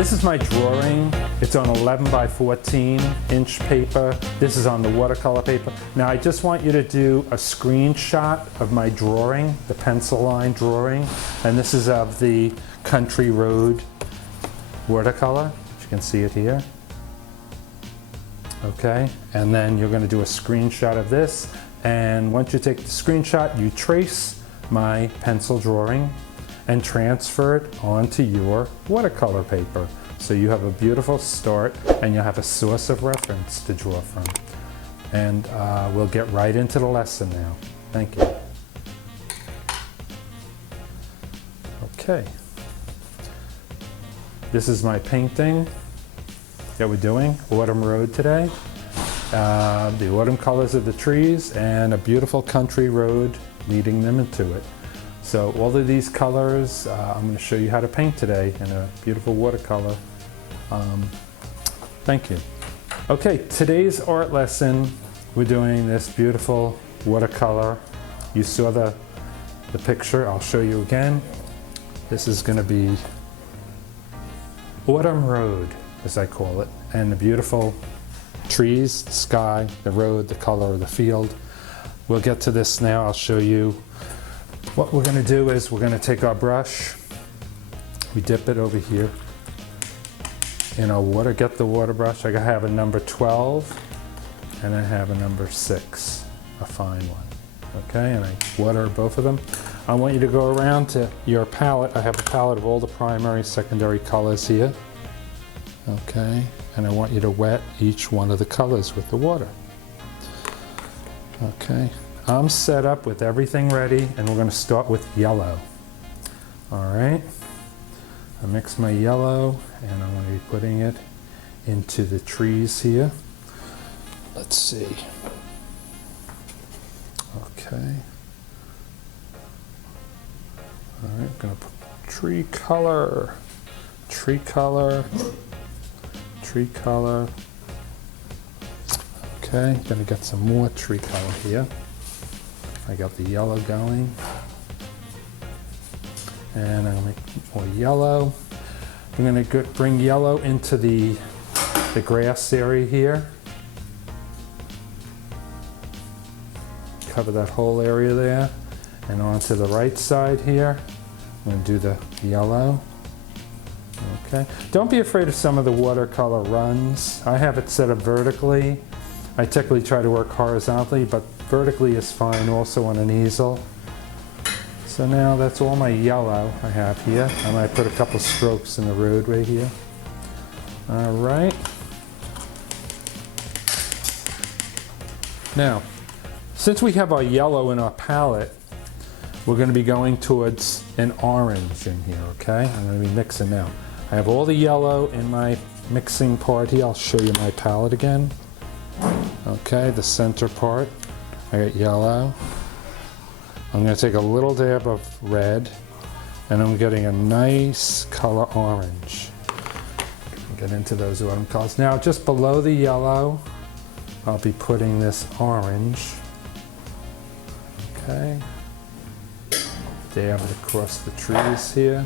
This is my drawing. It's on 11 by 14 inch paper. This is on the watercolor paper. Now I just want you to do a screenshot of my drawing, the pencil line drawing, and this is of the Country Road watercolor. You can see it here. Okay, and then you're going to do a screenshot of this, and once you take the screenshot, you trace my pencil drawing and transfer it onto your watercolor paper. So you have a beautiful start and you'll have a source of reference to draw from. And we'll get right into the lesson now. Thank you. Okay. This is my painting that we're doing, Autumn Road today. The autumn colors of the trees and a beautiful country road leading them into it. So all of these colors, I'm going to show you how to paint today in a beautiful watercolor. Thank you. Okay, today's art lesson, we're doing this beautiful watercolor. You saw the picture, I'll show you again. This is going to be Autumn Road, as I call it, and the beautiful trees, the sky, the road, the color of the field. We'll get to this now. I'll show you. What we're going to do is we're going to take our brush, we dip it over here in our water, get the water brush. I have a number 12 and I have a number 6, a fine one. Okay, and I water both of them. I want you to go around to your palette. I have a palette of all the primary, secondary colors here. Okay, and I want you to wet each one of the colors with the water. Okay. I'm set up with everything ready, and we're going to start with yellow. All right, I mix my yellow and I'm going to be putting it into the trees here. Let's see. Okay. All right, going to put tree color, tree color, tree color. Okay, going to get some more tree color here. I got the yellow going, and I'm going to make more yellow. I'm going to bring yellow into the grass area here. Cover that whole area there, and onto the right side here. I'm going to do the yellow. Okay. Don't be afraid of some of the watercolor runs. I have it set up vertically. I typically try to work horizontally, but vertically is fine also on an easel. So now that's all my yellow I have here. I might put a couple strokes in the roadway here. All right. Now, since we have our yellow in our palette, we're going to be going towards an orange in here, okay? I'm going to be mixing now. I have all the yellow in my mixing part here. I'll show you my palette again. Okay, the center part. I got yellow. I'm going to take a little dab of red, and I'm getting a nice color orange. Get into those autumn colors. Now, just below the yellow, I'll be putting this orange. Okay. Dab it across the trees here.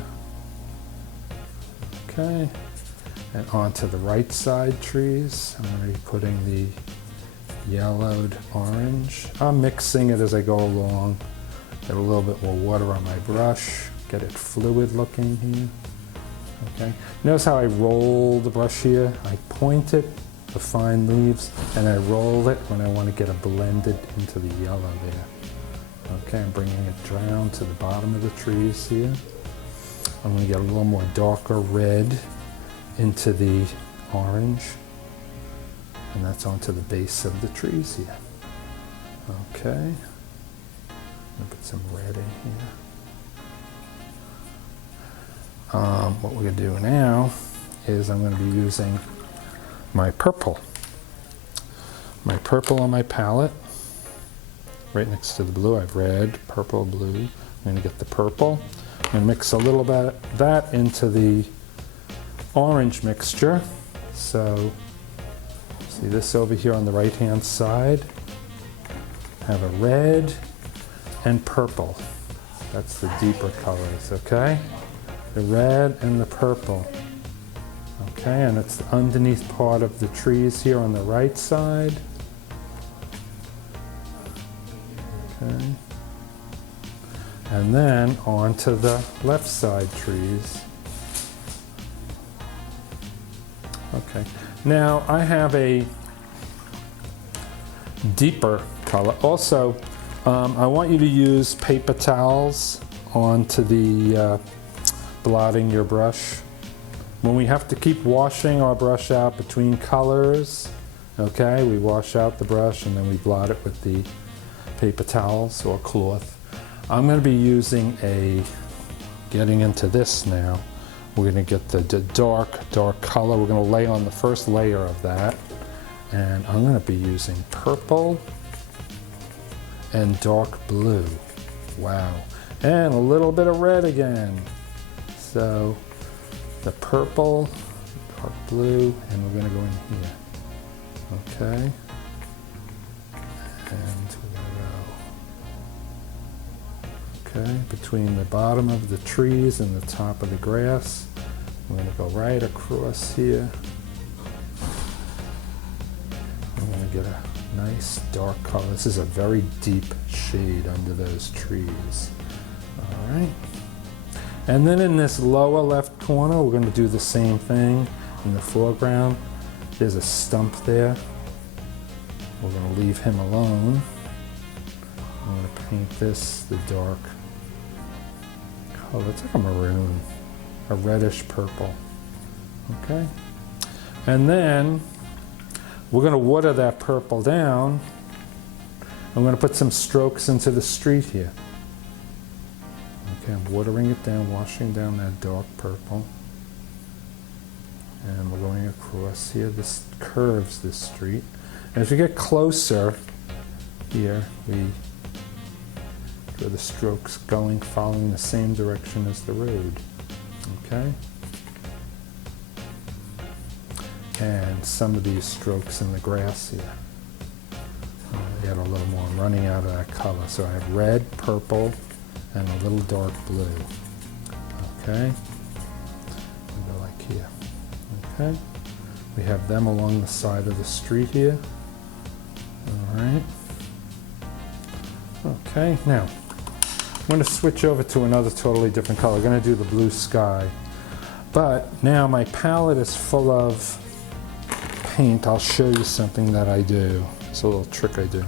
Okay. And onto the right side trees, I'm going to be putting the yellowed orange. I'm mixing it as I go along. Get a little bit more water on my brush. Get it fluid looking here. Okay. Notice how I roll the brush here. I point it, the fine leaves, and I roll it when I want to get it blended into the yellow there. Okay, I'm bringing it down to the bottom of the trees here. I'm going to get a little more darker red into the orange, and that's onto the base of the trees here. Okay, I'm going to put some red in here. What we're going to do now is I'm going to be using my purple. My purple on my palette, right next to the blue. I have red, purple, blue. I'm going to get the purple and mix a little bit of that into the orange mixture. So see this over here on the right hand side. I have a red and purple. That's the deeper colors, okay? The red and the purple. Okay, and it's the underneath part of the trees here on the right side. Okay. And then onto the left side trees. Okay, now I have a deeper color. Also, I want you to use paper towels onto the blotting your brush. When we have to keep washing our brush out between colors, okay, we wash out the brush and then we blot it with the paper towels or cloth. I'm going to be using getting into this now. We're going to get the dark color. We're going to lay on the first layer of that. And I'm going to be using purple and dark blue. Wow. And a little bit of red again. So the purple, dark blue, and we're going to go in here. Okay. And we're going to go, okay, between the bottom of the trees and the top of the grass. We're going to go right across here. I'm going to get a nice dark color. This is a very deep shade under those trees. All right. And then in this lower left corner, we're going to do the same thing in the foreground. There's a stump there. We're going to leave him alone. I'm going to paint this the dark color. It's like a maroon, a reddish purple. Okay. And then we're going to water that purple down. I'm going to put some strokes into the street here. Okay, I'm watering it down, washing down that dark purple. And we're going across here. This curves this street. And as we get closer here, we draw the strokes going, following the same direction as the road. Okay? And some of these strokes in the grass here. Add a little more. I'm running out of that color. So I have red, purple, and a little dark blue. Okay? We go like here. Okay? We have them along the side of the street here. All right. Okay, now I'm going to switch over to another totally different color. I'm going to do the blue sky. But now my palette is full of paint. I'll show you something that I do. It's a little trick I do.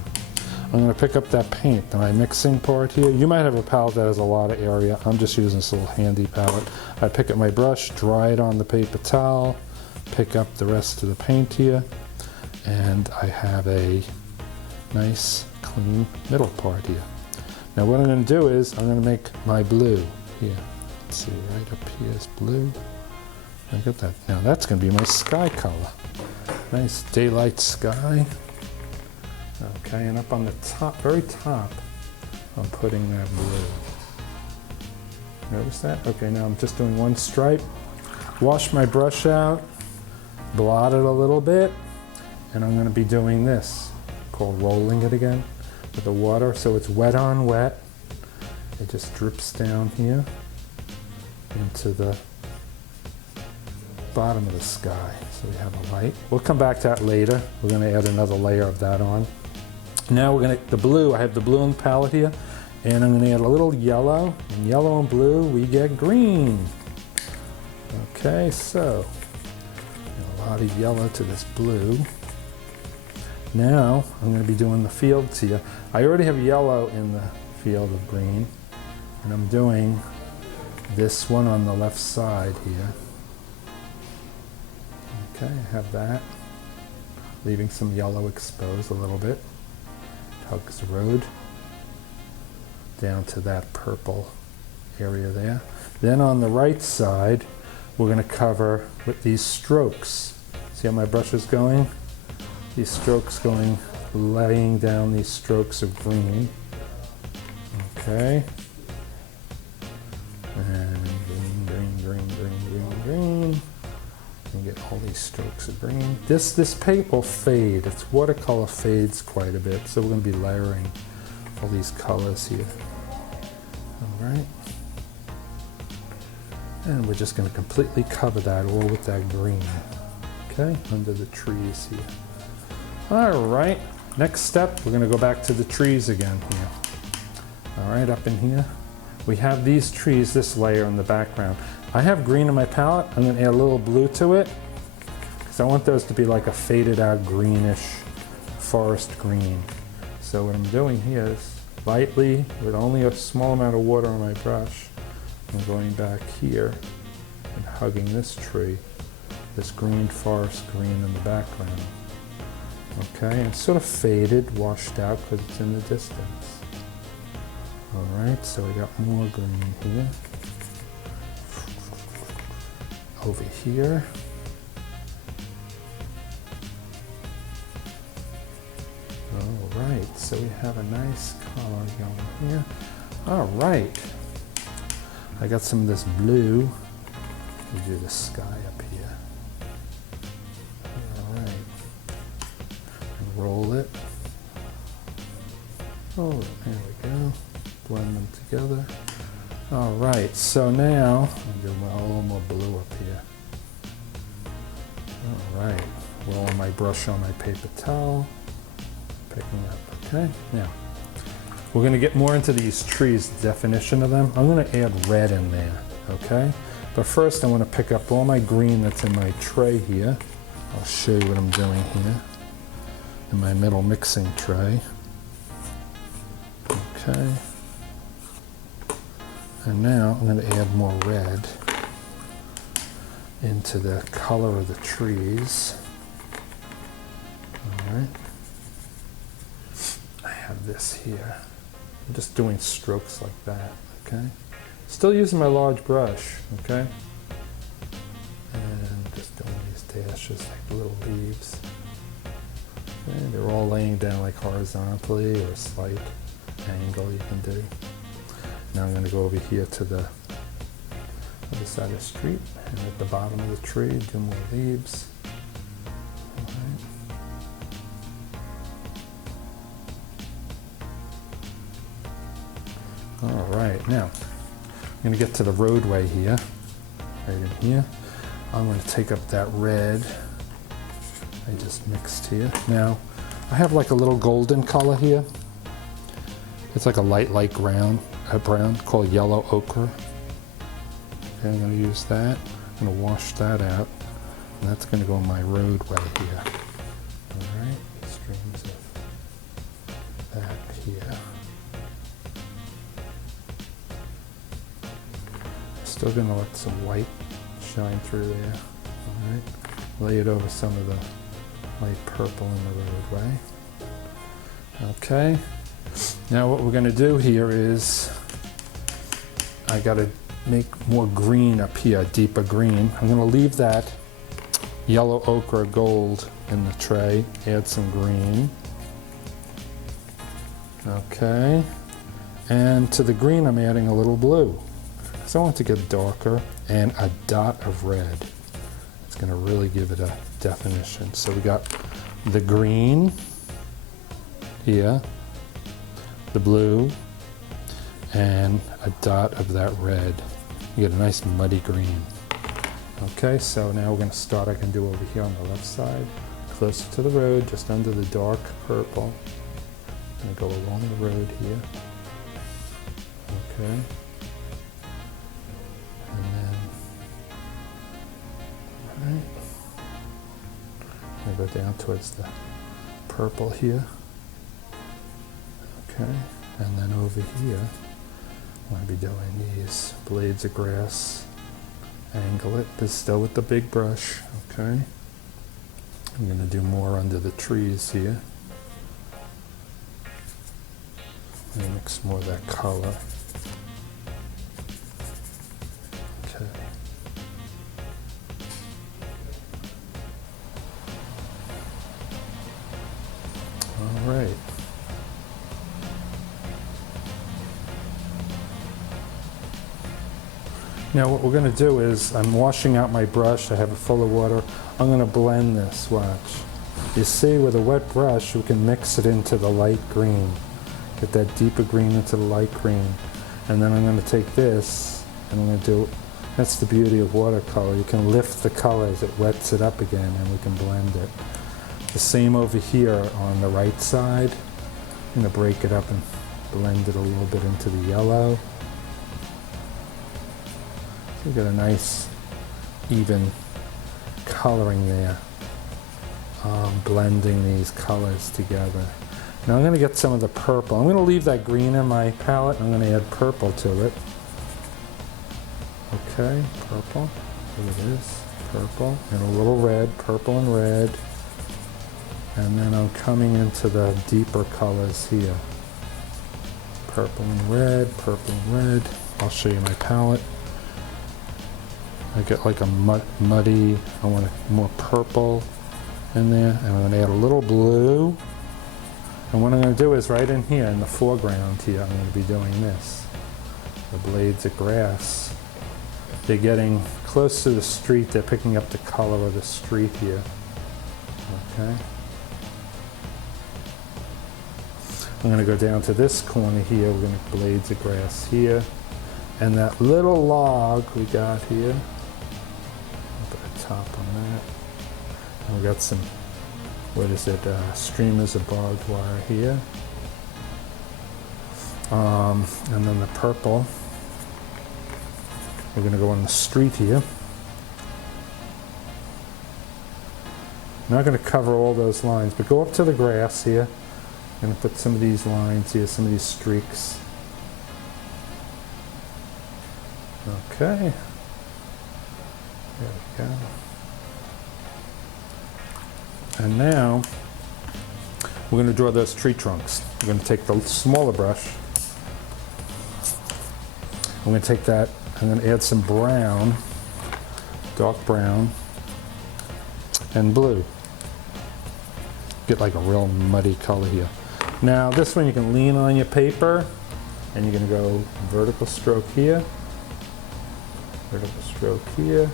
I'm going to pick up that paint, my mixing part here. You might have a palette that has a lot of area. I'm just using this little handy palette. I pick up my brush, dry it on the paper towel, pick up the rest of the paint here, and I have a nice clean middle part here. Now what I'm going to do is I'm going to make my blue here. Let's see, right up here is blue. Look at that. Now that's going to be my sky color. Nice daylight sky. Okay, and up on the top, very top, I'm putting that blue. Notice that? Okay, now I'm just doing one stripe. Wash my brush out, blot it a little bit, and I'm going to be doing this, called rolling it again with the water. So it's wet on wet. It just drips down here into the bottom of the sky. So we have a light. We'll come back to that later. We're going to add another layer of that on. Now we're going to, the blue, I have the blue in the palette here, and I'm going to add a little yellow. And yellow and blue, we get green. Okay, so a lot of yellow to this blue. Now I'm going to be doing the fields here. I already have yellow in the field of green, and I'm doing this one on the left side here. Okay, I have that. Leaving some yellow exposed a little bit. Hugs the road down to that purple area there. Then on the right side, we're going to cover with these strokes. See how my brush is going? These strokes going, laying down these strokes of green. Okay. And green, green, green, green, green, green. And get all these strokes of green. This paint will fade. Its watercolor fades quite a bit, so we're going to be layering all these colors here. All right. And we're just going to completely cover that all with that green. Okay, under the trees here. All right, next step, we're going to go back to the trees again here. All right, up in here, we have these trees, this layer in the background. I have green in my palette. I'm going to add a little blue to it because I want those to be like a faded out greenish forest green. So what I'm doing here is lightly, with only a small amount of water on my brush, I'm going back here and hugging this tree, this green forest green in the background. Okay, and it's sort of faded, washed out because it's in the distance. All right, so we got more green here. Over here. All right, so we have a nice color going here. All right, I got some of this blue. We do the sky up here. All right, and roll it. Oh, there we go. Blend them together. All right, so now I'll do a little more blue up here. All right, rolling my brush on my paper towel, picking up. Okay, now we're going to get more into these trees, the definition of them. I'm going to add red in there. Okay, but first I want to pick up all my green that's in my tray here. I'll show you what I'm doing here in my middle mixing tray. Okay. And now I'm going to add more red into the color of the trees. All right. I have this here. I'm just doing strokes like that, okay? Still using my large brush, okay? And just doing these dashes like little leaves. Okay, they're all laying down like horizontally or a slight angle you can do. Now I'm going to go over here to the other side of the street, and at the bottom of the tree, do more leaves. All right, now I'm going to get to the roadway here, right in here. I'm going to take up that red I just mixed here. Now, I have like a little golden color here. It's like a light brown called yellow ochre. Okay, I'm going to use that. I'm going to wash that out, and that's going to go in my roadway here. All right, streams of that here. Still going to let some white shine through there. All right, lay it over some of the light purple in the roadway. Okay. Now what we're going to do here is I got to make more green up here, deeper green. I'm going to leave that yellow ochre gold in the tray, add some green. Okay, and to the green I'm adding a little blue. So I want to get darker, and a dot of red. It's going to really give it a definition. So we got the green here, the blue, and a dot of that red. You get a nice muddy green. Okay, so now we're going to start. I can do over here on the left side, closer to the road, just under the dark purple. I'm going to go along the road here. Okay. And then, all right. I'm going to go down towards the purple here. Okay, and then over here, I'm going to be doing these blades of grass. Angle it, but still with the big brush, okay? I'm going to do more under the trees here. I'm going to mix more of that color. Okay. All right. Now what we're going to do is, I'm washing out my brush, I have it full of water. I'm going to blend this, watch. You see, with a wet brush, we can mix it into the light green. Get that deeper green into the light green. And then I'm going to take this, and I'm going to do That's the beauty of watercolor. You can lift the color as it wets it up again, and we can blend it. The same over here on the right side. I'm going to break it up and blend it a little bit into the yellow. So you get a nice even coloring there. Blending these colors together. Now I'm going to get some of the purple. I'm going to leave that green in my palette. I'm going to add purple to it. Okay, purple. There it is. Purple and a little red. Purple and red. And then I'm coming into the deeper colors here. Purple and red. Purple and red. I'll show you my palette. I get like a muddy. I want more purple in there, and I'm going to add a little blue. And what I'm going to do is right in here in the foreground here, I'm going to be doing this. The blades of grass. They're getting close to the street. They're picking up the color of the street here. Okay. I'm going to go down to this corner here. We're going to blades of grass here. And that little log we got here. I'll put a top on that. We've got some, what is it, streamers of barbed wire here. And then the purple. We're going to go on the street here. I'm not going to cover all those lines, but go up to the grass here. I'm going to put some of these lines here, some of these streaks. Okay. There we go. And now, we're going to draw those tree trunks. We're going to take the smaller brush. I'm going to take that, I'm going to add some brown, dark brown, and blue. Get like a real muddy color here. Now this one you can lean on your paper, and you're going to go vertical stroke here, vertical stroke here,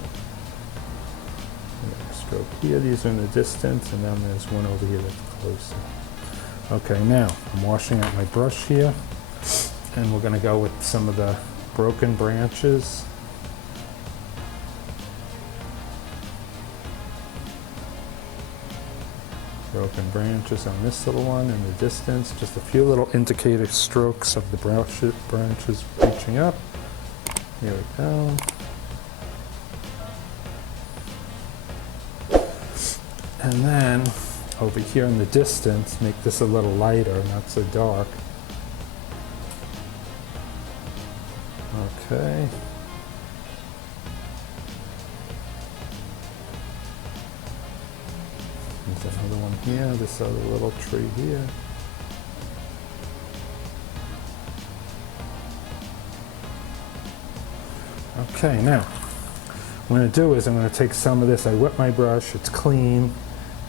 stroke here. These are in the distance, and then there's one over here that's closer. Okay, now I'm washing out my brush here, and we're going to go with some of the broken branches. Broken branches on this little one in the distance. Just a few little indicator strokes of the branches reaching up. Here we go. And then over here in the distance, make this a little lighter, not so dark. Okay. There's another one here, this other little tree here. Okay, now, what I'm going to do is I'm going to take some of this. I wet my brush, it's clean.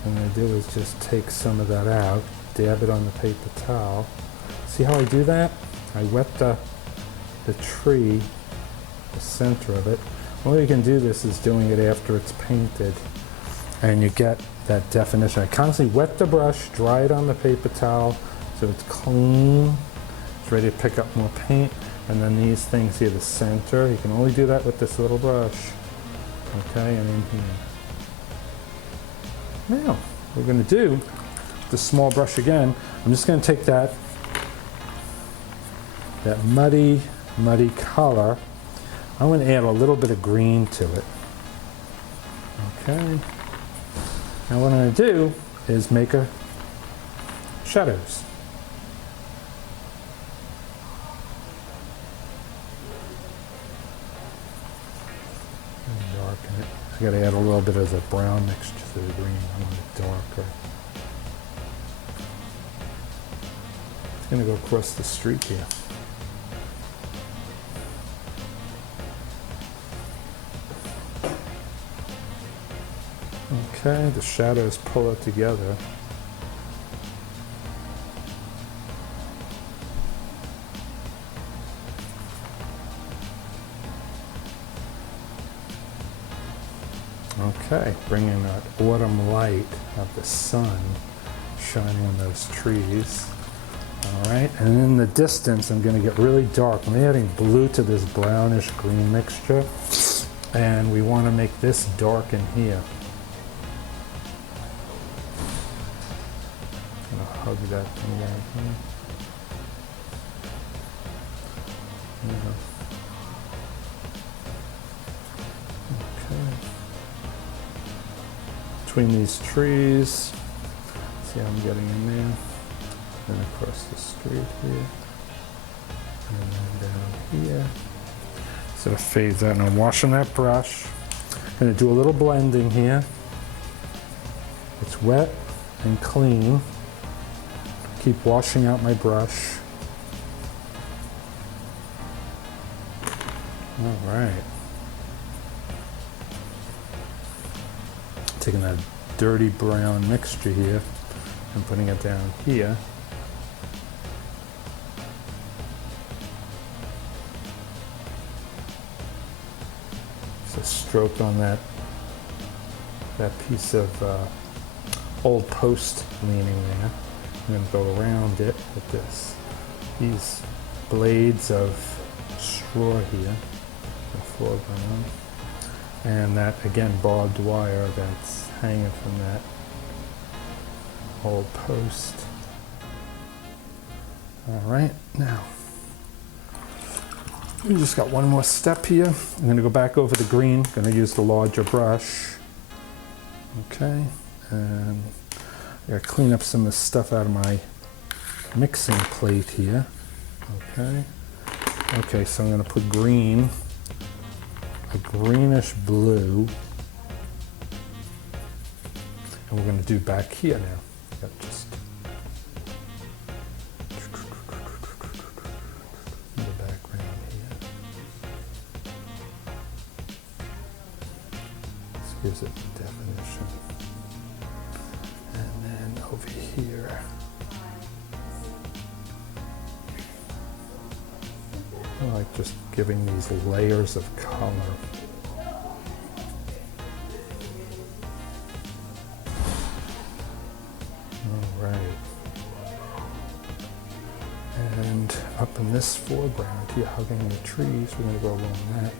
What I'm going to do is just take some of that out, dab it on the paper towel. See how I do that? I wet the tree, the center of it. The way you can do this is doing it after it's painted, and you get that definition. I constantly wet the brush, dry it on the paper towel so it's clean, it's ready to pick up more paint, and then these things here, the center, you can only do that with this little brush. Okay, and in here. Now, we're going to do the small brush again. I'm just going to take that muddy color. I'm going to add a little bit of green to it. Okay. Now what I'm going to do is make a shadows. And darken it. I got to add a little bit of the brown mixture to the green. I want it darker. It's going to go across the street here. Okay, the shadows pull it together. Okay, bringing that autumn light of the sun shining on those trees. All right, and in the distance, I'm going to get really dark. I'm adding blue to this brownish green mixture. And we want to make this dark in here. I'm going to hug that thing down here. Okay. Between these trees, see how I'm getting in there, and across the street here, and then down here. So it fades out, and I'm washing that brush. I'm going to do a little blending here. It's wet and clean. Keep washing out my brush. All right. Taking that dirty brown mixture here and putting it down here. Just a stroke on that piece of old post leaning there. I'm going to go around it with these blades of straw here, the foreground, and that again barbed wire that's hanging from that old post. All right, now we just got one more step here. I'm going to go back over the green. I'm going to use the larger brush. Okay, and I got to clean up some of the stuff out of my mixing plate here. Okay. Okay, so I'm going to put green, a greenish blue, and we're going to do back here now. Got just in the background here. This gives it definition. And then over here. I like just giving these layers of color. All right. And up in this foreground here, hugging the trees, we're going to go along that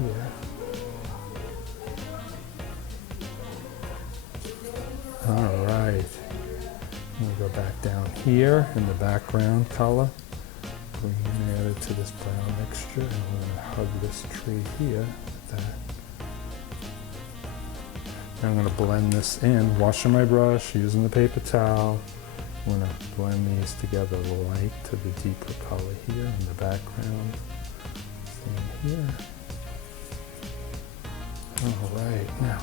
here. All right. I'm going to go back down here in the background color. Green added to this brown mixture, and we're going to hug this tree here with that. And I'm going to blend this in, washing my brush, using the paper towel. I'm going to blend these together light to the deeper color here in the background. Same here. All right, now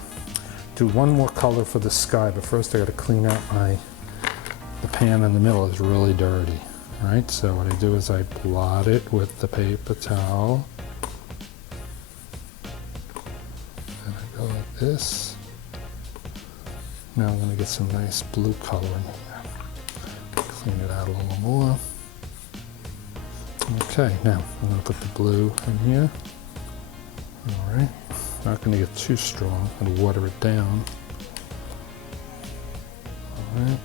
do one more color for the sky, but first I got to clean out the pan in the middle. It's really dirty. Right, so what I do is I blot it with the paper towel, and I go like this. Now I'm going to get some nice blue color in here. Clean it out a little more. Okay, now I'm going to put the blue in here. All right, not going to get too strong. I'm going to water it down. All right.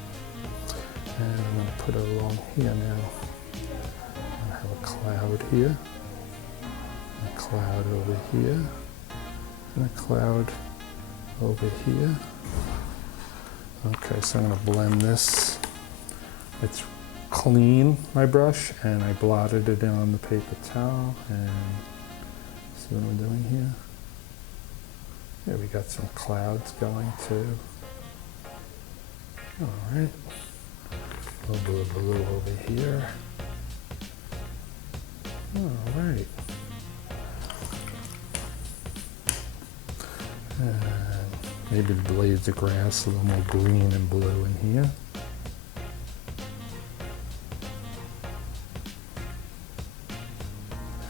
And I'm going to put it along here now. I'm going to have a cloud here, a cloud over here, and a cloud over here. Okay, so I'm going to blend this. It's clean, my brush, and I blotted it in on the paper towel. And see what I'm doing here? There we got some clouds going too. All right. A little bit of blue over here. All right. And maybe the blades of grass, a little more green and blue in here.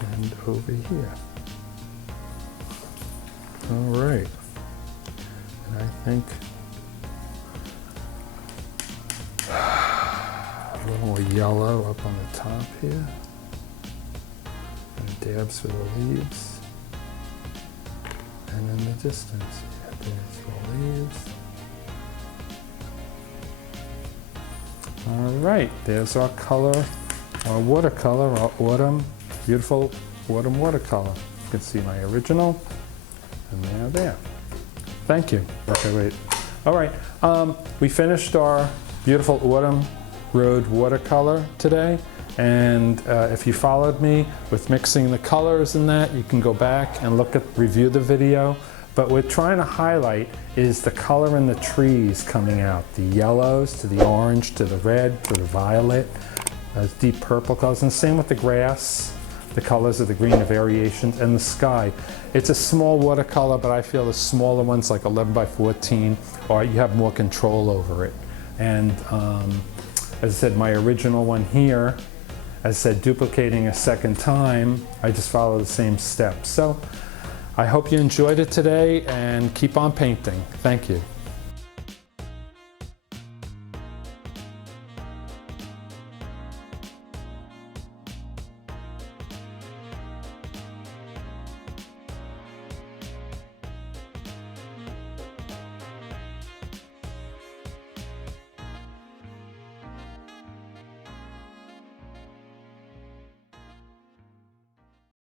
And over here. All right. And I think a little more yellow up on the top here. And dabs for the leaves. And in the distance, there's the leaves. All right, there's our color, our watercolor, our autumn, beautiful autumn watercolor. You can see my original, and they're there. Thank you. Okay, wait. All right, we finished our beautiful Autumn Road watercolor today, and if you followed me with mixing the colors and that, you can go back and review the video. But what we're trying to highlight is the color in the trees coming out, the yellows to the orange to the red to the violet, those deep purple colors, and same with the grass, the colors of the green, the variations, and the sky. It's a small watercolor, but I feel the smaller ones, like 11 by 14, or you have more control over it. And as I said, my original one here, as I said, duplicating a second time, I just follow the same steps. So I hope you enjoyed it today, and keep on painting. Thank you.